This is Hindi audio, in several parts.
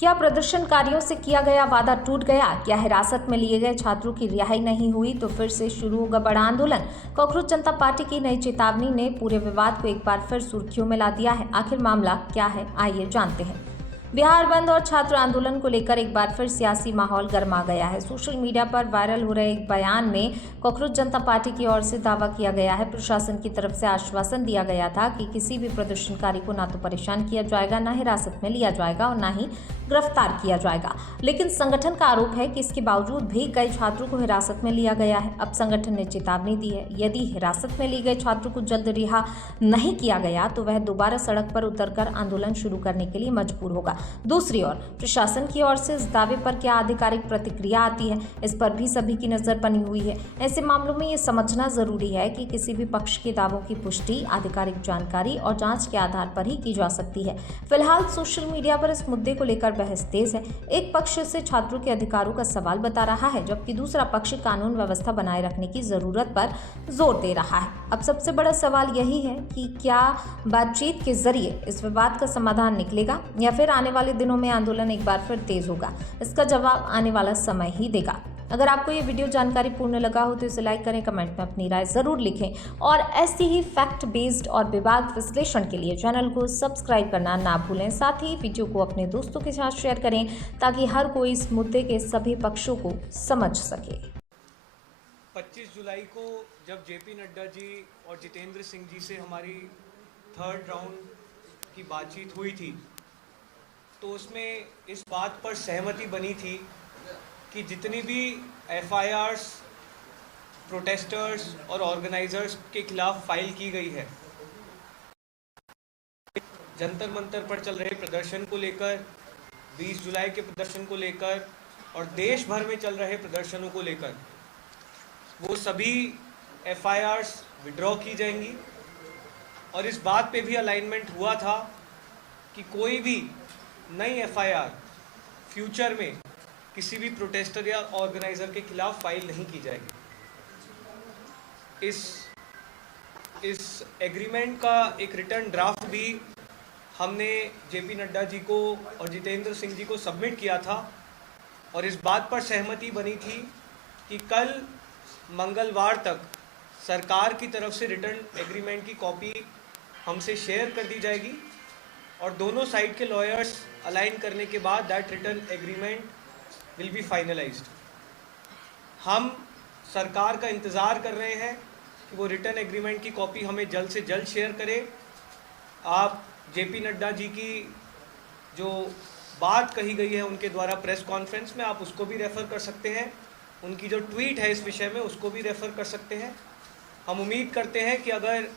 क्या प्रदर्शनकारियों से किया गया वादा टूट गया? क्या हिरासत में लिए गए छात्रों की रिहाई नहीं हुई तो फिर से शुरू होगा बड़ा आंदोलन? कॉकरोच जनता पार्टी की नई चेतावनी ने पूरे विवाद को एक बार फिर सुर्खियों में ला दिया है। आखिर मामला क्या है, आइए जानते हैं। बिहार बंद और छात्र आंदोलन को लेकर एक बार फिर सियासी माहौल गर्मा गया है। सोशल मीडिया पर वायरल हो रहे एक बयान में कॉकरोच जनता पार्टी की ओर से दावा किया गया है, प्रशासन की तरफ से आश्वासन दिया गया था कि किसी भी प्रदर्शनकारी को ना तो परेशान किया जाएगा, ना हिरासत में लिया जाएगा और ना ही गिरफ्तार किया जाएगा। लेकिन संगठन का आरोप है कि इसके बावजूद भी कई छात्रों को हिरासत में लिया गया है। अब संगठन ने चेतावनी दी है, यदि हिरासत में लिए गए छात्रों को जल्द रिहा नहीं किया गया तो वह दोबारा सड़क पर उतरकर आंदोलन शुरू करने के लिए मजबूर होगा। दूसरी ओर प्रशासन की ओर से इस दावे पर क्या आधिकारिक प्रतिक्रिया आती है, इस पर भी सभी की नजर बनी हुई है। ऐसे मामलों में ये समझना जरूरी है कि किसी भी पक्ष के दावों की पुष्टि आधिकारिक जानकारी और जांच के आधार पर ही की जा सकती है। फिलहाल सोशल मीडिया पर इस मुद्दे को लेकर बहस तेज है। एक पक्ष इसे छात्रों के अधिकारों का सवाल बता रहा है, जबकि दूसरा पक्ष कानून व्यवस्था बनाए रखने की जरूरत पर जोर दे रहा है। अब सबसे बड़ा सवाल यही है कि क्या बातचीत के जरिए इस विवाद का समाधान निकलेगा या फिर आने वाले दिनों में आंदोलन एक बार फिर तेज होगा। इसका जवाब आने वाला समय ही देगा। अगर आपको ये वीडियो जानकारी पूर्ण लगा हो तो इसे लाइक करें, कमेंट में अपनी राय जरूर लिखें और ऐसी ही फैक्ट बेस्ड और विवाद विश्लेषण के लिए चैनल को सब्सक्राइब करना ना भूलें। साथ ही वीडियो को अपने दोस्तों के साथ शेयर करें ताकि हर कोई इस मुद्दे के सभी पक्षों को समझ सके। 25 जुलाई को जब जेपी नड्डा जी और जितेंद्र सिंह जी से हमारी थर्ड राउंड की बातचीत हुई थी तो उसमें इस बात पर सहमति बनी थी कि जितनी भी एफआईआर्स प्रोटेस्टर्स और ऑर्गेनाइजर्स के खिलाफ फाइल की गई है, जंतर मंतर पर चल रहे प्रदर्शन को लेकर, 20 जुलाई के प्रदर्शन को लेकर और देश भर में चल रहे प्रदर्शनों को लेकर, वो सभी एफआईआर्स विड्रॉ की जाएंगी। और इस बात पे भी अलाइनमेंट हुआ था कि कोई भी नई एफआईआर फ्यूचर में किसी भी प्रोटेस्टर या ऑर्गेनाइजर के खिलाफ फाइल नहीं की जाएगी। इस एग्रीमेंट का एक रिटर्न ड्राफ्ट भी हमने जेपी नड्डा जी को और जितेंद्र सिंह जी को सबमिट किया था और इस बात पर सहमति बनी थी कि कल मंगलवार तक सरकार की तरफ से रिटर्न एग्रीमेंट की कॉपी हमसे शेयर कर दी जाएगी और दोनों साइड के लॉयर्स अलाइन करने के बाद that return agreement will be finalised. हम सरकार का इंतज़ार कर रहे हैं कि वो रिटर्न एग्रीमेंट की कॉपी हमें जल्द से जल्द शेयर करें। आप जेपी नड्डा जी की जो बात कही गई है उनके द्वारा प्रेस कॉन्फ्रेंस में, आप उसको भी रेफ़र कर सकते हैं। उनकी जो ट्वीट है इस विषय में उसको भी रेफ़र कर सकते हैं। हम उम्मीद करते हैं कि अगर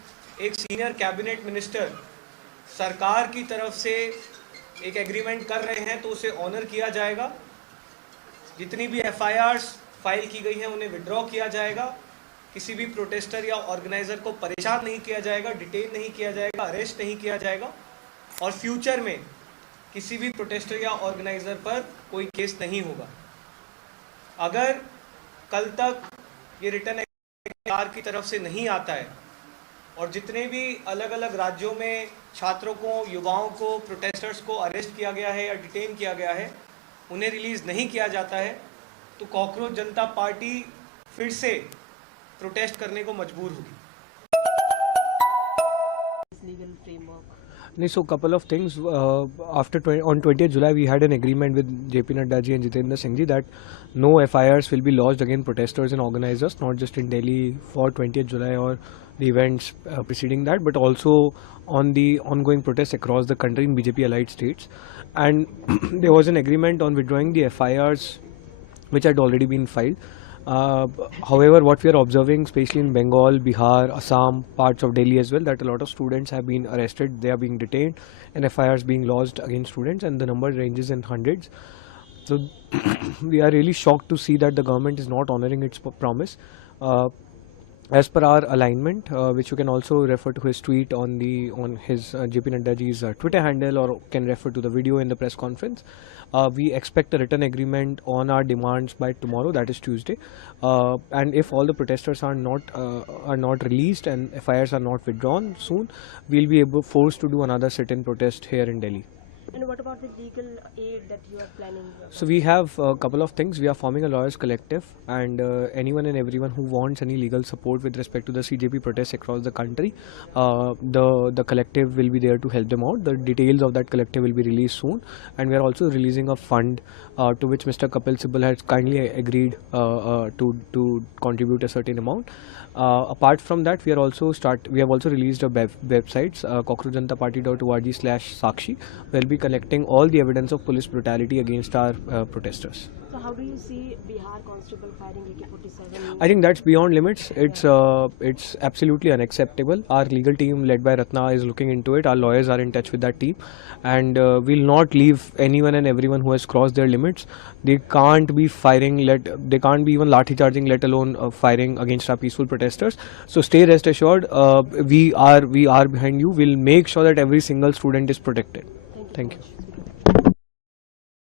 एक सीनियर कैबिनेट मिनिस्टर सरकार की तरफ से एक एग्रीमेंट कर रहे हैं तो उसे ऑनर किया जाएगा। जितनी भी एफआईआर्स फाइल की गई हैं उन्हें विड्रॉ किया जाएगा। किसी भी प्रोटेस्टर या ऑर्गेनाइज़र को परेशान नहीं किया जाएगा, डिटेन नहीं किया जाएगा, अरेस्ट नहीं किया जाएगा और फ्यूचर में किसी भी प्रोटेस्टर या ऑर्गेनाइज़र पर कोई केस नहीं होगा। अगर कल तक ये रिटर्न सरकार की तरफ से नहीं आता है और जितने भी अलग अलग राज्यों में छात्रों को, युवाओं को, प्रोटेस्टर्स को अरेस्ट किया गया है या डिटेन किया गया है, उन्हें रिलीज़ नहीं किया जाता है तो कॉकरोच जनता पार्टी फिर से प्रोटेस्ट करने को मजबूर होगी। So couple of things. On 20th July, we had an agreement with JP Nadda ji and Jitendra Singh ji that no FIRs will be lodged against protesters and organizers, not just in Delhi for 20th July or the events preceding that, but also on the ongoing protests across the country in BJP allied states. And there was an agreement on withdrawing the FIRs which had already been filed. However, what we are observing, especially in Bengal, Bihar, Assam, parts of Delhi as well, that a lot of students have been arrested, they are being detained, and FIRs being lodged against students, and the number ranges in hundreds. So we are really shocked to see that the government is not honoring its promise. As per our alignment, which you can also refer to his tweet on his JP Nadda ji's Twitter handle, or can refer to the video in the press conference. We expect a written agreement on our demands by tomorrow, that is Tuesday. And if all the protesters are not released and FIRs are not withdrawn soon, we'll be forced to do another sit-in protest here in Delhi. And what about the legal aid that you are planning? So we have a couple of things. We are forming a lawyers collective, and anyone and everyone who wants any legal support with respect to the CJP protests across the country, the collective will be there to help them out. The details of that collective will be released soon, and we are also releasing a fund to which Mr. Kapil Sibal has kindly agreed to contribute a certain amount. Apart from that, we have also released a websites, cockroachjnataparty.org/Sakshi. We'll be collecting all the evidence of police brutality against our protesters. So how do you see Bihar constable firing AK-47? I think that's beyond limits. It's absolutely unacceptable. Our legal team led by Ratna is looking into it. Our lawyers are in touch with that team, and we'll not leave anyone and everyone who has crossed their limits. They can't be firing. They can't be even lathi charging, let alone firing against our peaceful protesters. So stay rest assured. We are behind you. We'll make sure that every single student is protected. Thank you.